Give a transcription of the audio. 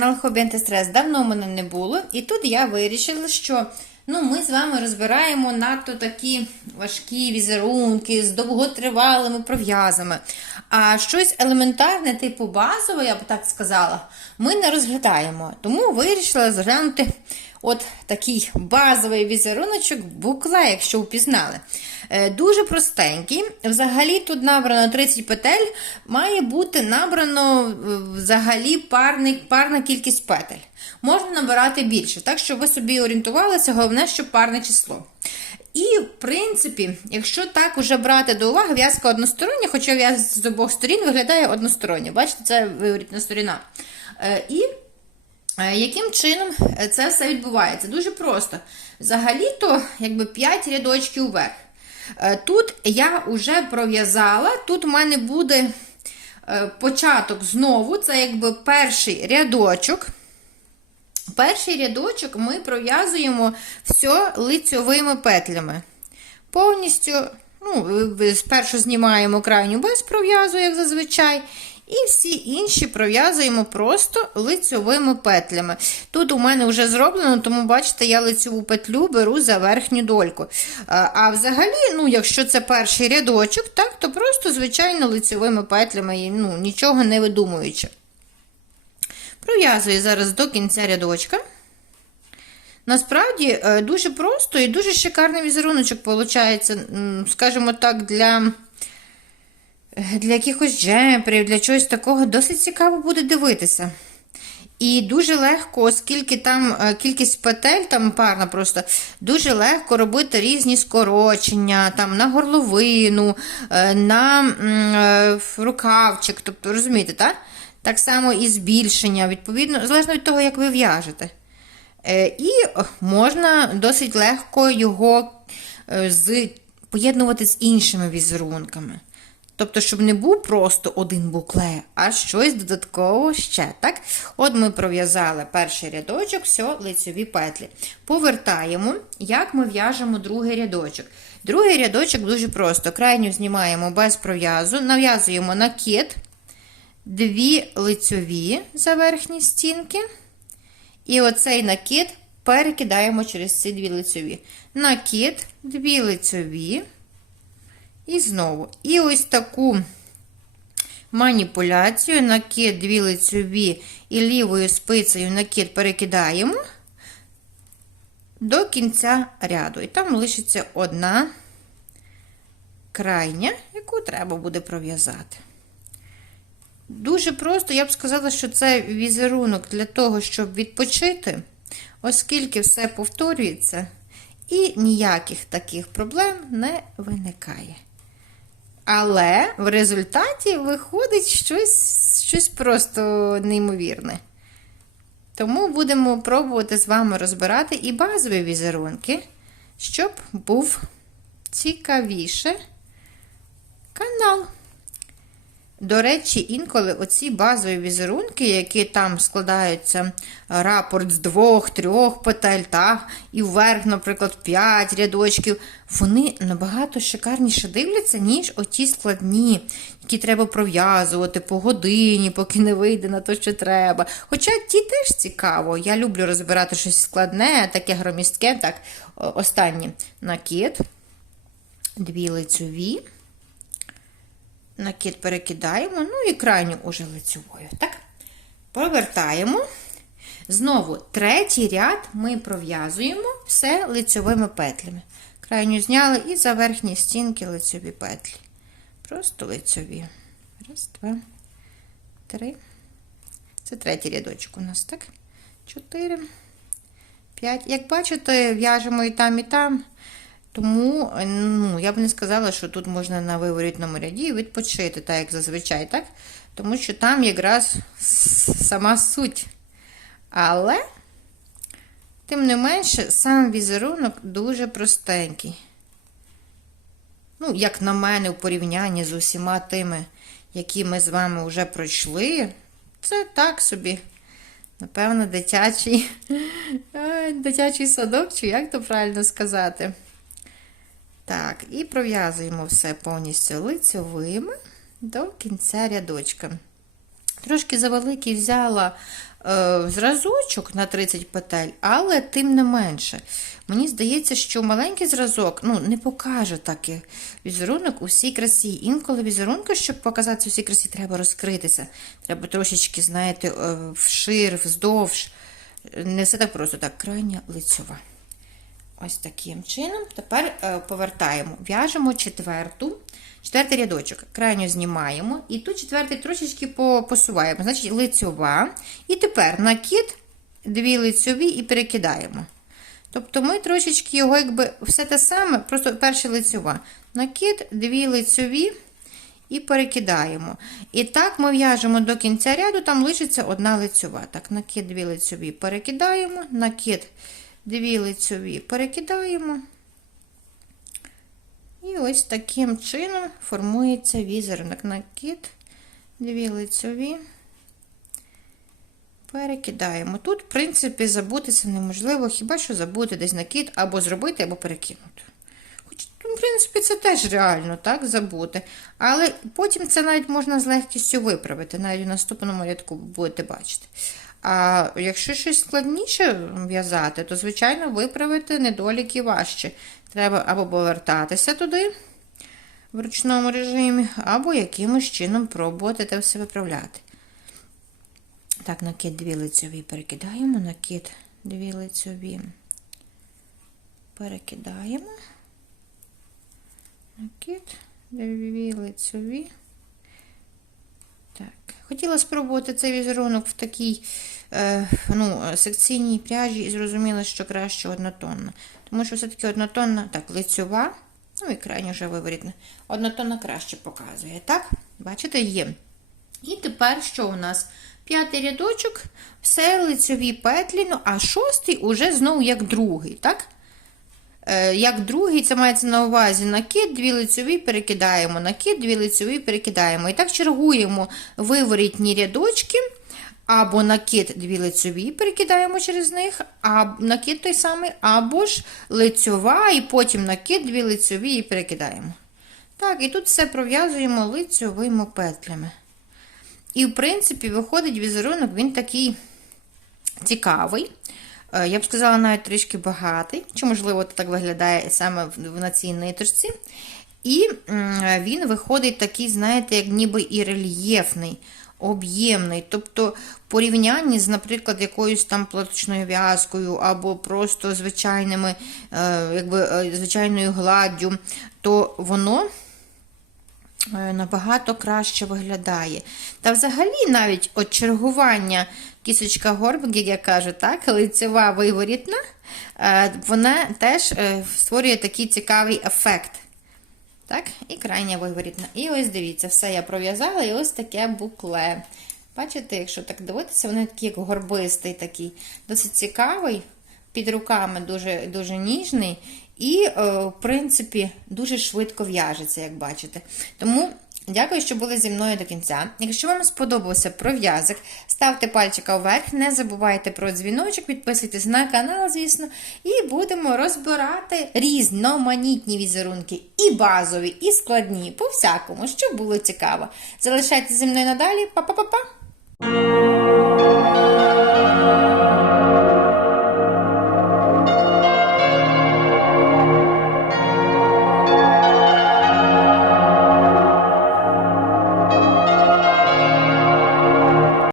канал Хобі Антистрес. Давно мене не було, і тут я вирішила, що ну, ми з вами розбираємо надто такі важкі візерунки з довготривалими пров'язами. А щось елементарне, типу базове, я б так сказала, ми не розглядаємо. Тому вирішила розглянути от такий базовий візеруночок букла, якщо впізнали. Е, Дуже простенький. Взагалі тут набрано 30 петель, має бути набрано е, взагалі парний, парна кількість петель. Можна набирати більше, так щоб ви собі орієнтувалися, головне, щоб парне число. І, в принципі, якщо так уже брати до уваги, в'язка одностороння, хоча в'язка з обох сторін виглядає односторонньо. Бачите, це виворітна сторона. Е, І Яким чином е, це все відбувається? Дуже просто. Взагалі-то, якби 5 рядочків вверх. Е, Тут я вже пров'язала, тут у мене буде е, початок знову, це якби перший рядочок. Перший рядочок ми пров'язуємо все лицьовими петлями. Повністю, ну, спершу знімаємо крайню без пров'язу, як зазвичай. І всі інші пров'язуємо просто лицьовими петлями. Тут у мене вже зроблено, тому, бачите, я лицьову петлю беру за верхню дольку. А взагалі, ну, якщо це перший рядочок, так, то просто, звичайно, лицьовими петлями, ну, нічого не видумуючи. Пров'язую зараз до кінця рядочка. Насправді, дуже просто і дуже шикарний візеруночок, виходить, скажімо так, для для якихось джемперів, для чогось такого досить цікаво буде дивитися. І дуже легко, оскільки там кількість петель, там парна просто, дуже легко робити різні скорочення, там на горловину, на рукавчик. Тобто, розумієте, так? Так само і збільшення, відповідно, залежно від того, як ви в'яжете. І можна досить легко його з, поєднувати з іншими візерунками. Тобто, щоб не був просто один букле, а щось додатково ще. так? От ми пров'язали перший рядочок, все, лицеві петлі. Повертаємо, як ми в'яжемо другий рядочок. Другий рядочок дуже просто. Крайню знімаємо без пров'язу, нав'язуємо накид, дві лицьові за верхні стінки. І оцей накид перекидаємо через ці дві лицьові. Накид, дві лицьові. І знову. І ось таку маніпуляцію, накид дві лицьові і лівою спицею накид перекидаємо до кінця ряду. І там лишиться одна крайня, яку треба буде пров'язати. Дуже просто, я б сказала, що це візерунок для того, щоб відпочити, оскільки все повторюється, і ніяких таких проблем не виникає. Але в результаті виходить щось, щось просто неймовірне. Тому будемо пробувати з вами розбирати і базові візерунки, щоб був цікавіше канал. До речі, інколи оці базові візерунки, які там складаються рапорт з двох-трьох петель, так, і вверх, наприклад, 5 рядочків, вони набагато шикарніше дивляться, ніж оті складні, які треба пров'язувати по годині, поки не вийде на те, що треба. Хоча ті теж цікаво. Я люблю розбирати щось складне, таке громістке. Так, останнє накид, дві лицьові. Накид перекидаємо, ну і крайню уже лицьовою. Так? Провертаємо. Знову третій ряд ми пров'язуємо все лицьовими петлями. Крайню зняли і за верхні стінки лицьові петлі. Просто лицьові. Раз, два, три. Це третій рядочок у нас, так? Чотири, п'ять. Як бачите, в'яжемо і там, і там. Тому ну, я б не сказала, що тут можна на виворітному ряді відпочити, так як зазвичай, так? Тому що там якраз сама суть. Але, тим не менше, сам візерунок дуже простенький. Ну, як на мене, в порівнянні з усіма тими, які ми з вами вже пройшли, це так собі. Напевно, дитячий, дитячий садок, чи як то правильно сказати? Так, і пров'язуємо все повністю лицьовими до кінця рядочка. трошки завеликий взяла е, зразочок на 30 петель, але тим не менше. Мені здається, що маленький зразок ну, не покаже такий візерунок у всій красі. Інколи візерунку, щоб показати у всій красі, треба розкритися. Треба трошечки, знаєте, е, вшир, вздовж. Не все так просто, так, крайня лицьова. Ось таким чином. Тепер е, повертаємо, в'яжемо четверту, четвертий рядочок. Крайню знімаємо. І тут четвертий трошечки по- посуваємо. Значить, лицьова. І тепер накид, дві лицьові і перекидаємо. Тобто ми трошечки його, якби все те саме, просто перша лицьова. Накид, дві лицьові і перекидаємо. І так ми в'яжемо до кінця ряду, там лишиться одна лицьова. Так, накид, дві лицьові перекидаємо, накид, дві лицьові перекидаємо. І ось таким чином формується візерунок. Накид, дві лицьові. Перекидаємо. Тут, в принципі, забутися неможливо, хіба що забути десь накид або зробити, або перекинути. Хоч, ну, в принципі, це теж реально, так, забути. Але потім це навіть можна з легкістю виправити, навіть у наступному рядку будете бачити. А якщо щось складніше в'язати, то, звичайно, виправити недоліки важче. Треба або повертатися туди в ручному режимі, або якимось чином пробувати це все виправляти. Так, накид дві лицьові перекидаємо, накид дві лицьові перекидаємо. Накид, дві лицьові. Хотіла спробувати цей візерунок в такій е, ну, секційній пряжі і зрозуміла, що краще однотонна. Тому що все-таки однотонна, так, лицьова, ну і крайня вже виворітна. Однотонна краще показує, так? Бачите, є. І тепер що у нас? П'ятий рядочок, все лицьові петлі, ну, а шостий уже знову як другий, так? Е, Як другий, це мається на увазі накид, дві лицьові перекидаємо, накид, дві лицьові перекидаємо. І так чергуємо виворітні рядочки, або накид дві лицьові перекидаємо через них, а накид той самий, або ж лицьова, і потім накид, дві лицьові і перекидаємо. Так, і тут все пров'язуємо лицьовими петлями. І, в принципі, виходить візерунок, він такий цікавий. Е, Я б сказала, навіть трішки багатий, чи, можливо, так виглядає саме на цій ниточці. І він виходить такий, знаєте, як ніби і рельєфний, об'ємний. Тобто, в порівнянні з, наприклад, якоюсь там платочною в'язкою або просто звичайними, е, якби, е, звичайною гладдю, то воно набагато краще виглядає. Та взагалі навіть от чергування кісочка горбик, як я кажу, так, лицева виворітна, е, вона теж е, створює такий цікавий ефект. Так, і крайня виворітна. І ось дивіться, все я пров'язала, і ось таке букле. Бачите, якщо так дивитися, вони такі, як горбистий, такий, досить цікавий, під руками дуже, дуже ніжний. І, е, в принципі, дуже швидко в'яжеться, як бачите. Тому дякую, що були зі мною до кінця. Якщо вам сподобався пров'язок, ставте пальчика вверх, не забувайте про дзвіночок, підписуйтесь на канал, звісно, і будемо розбирати різноманітні візерунки, і базові, і складні, по всякому, щоб було цікаво. Залишайтеся зі мною надалі. Па-па-па-па!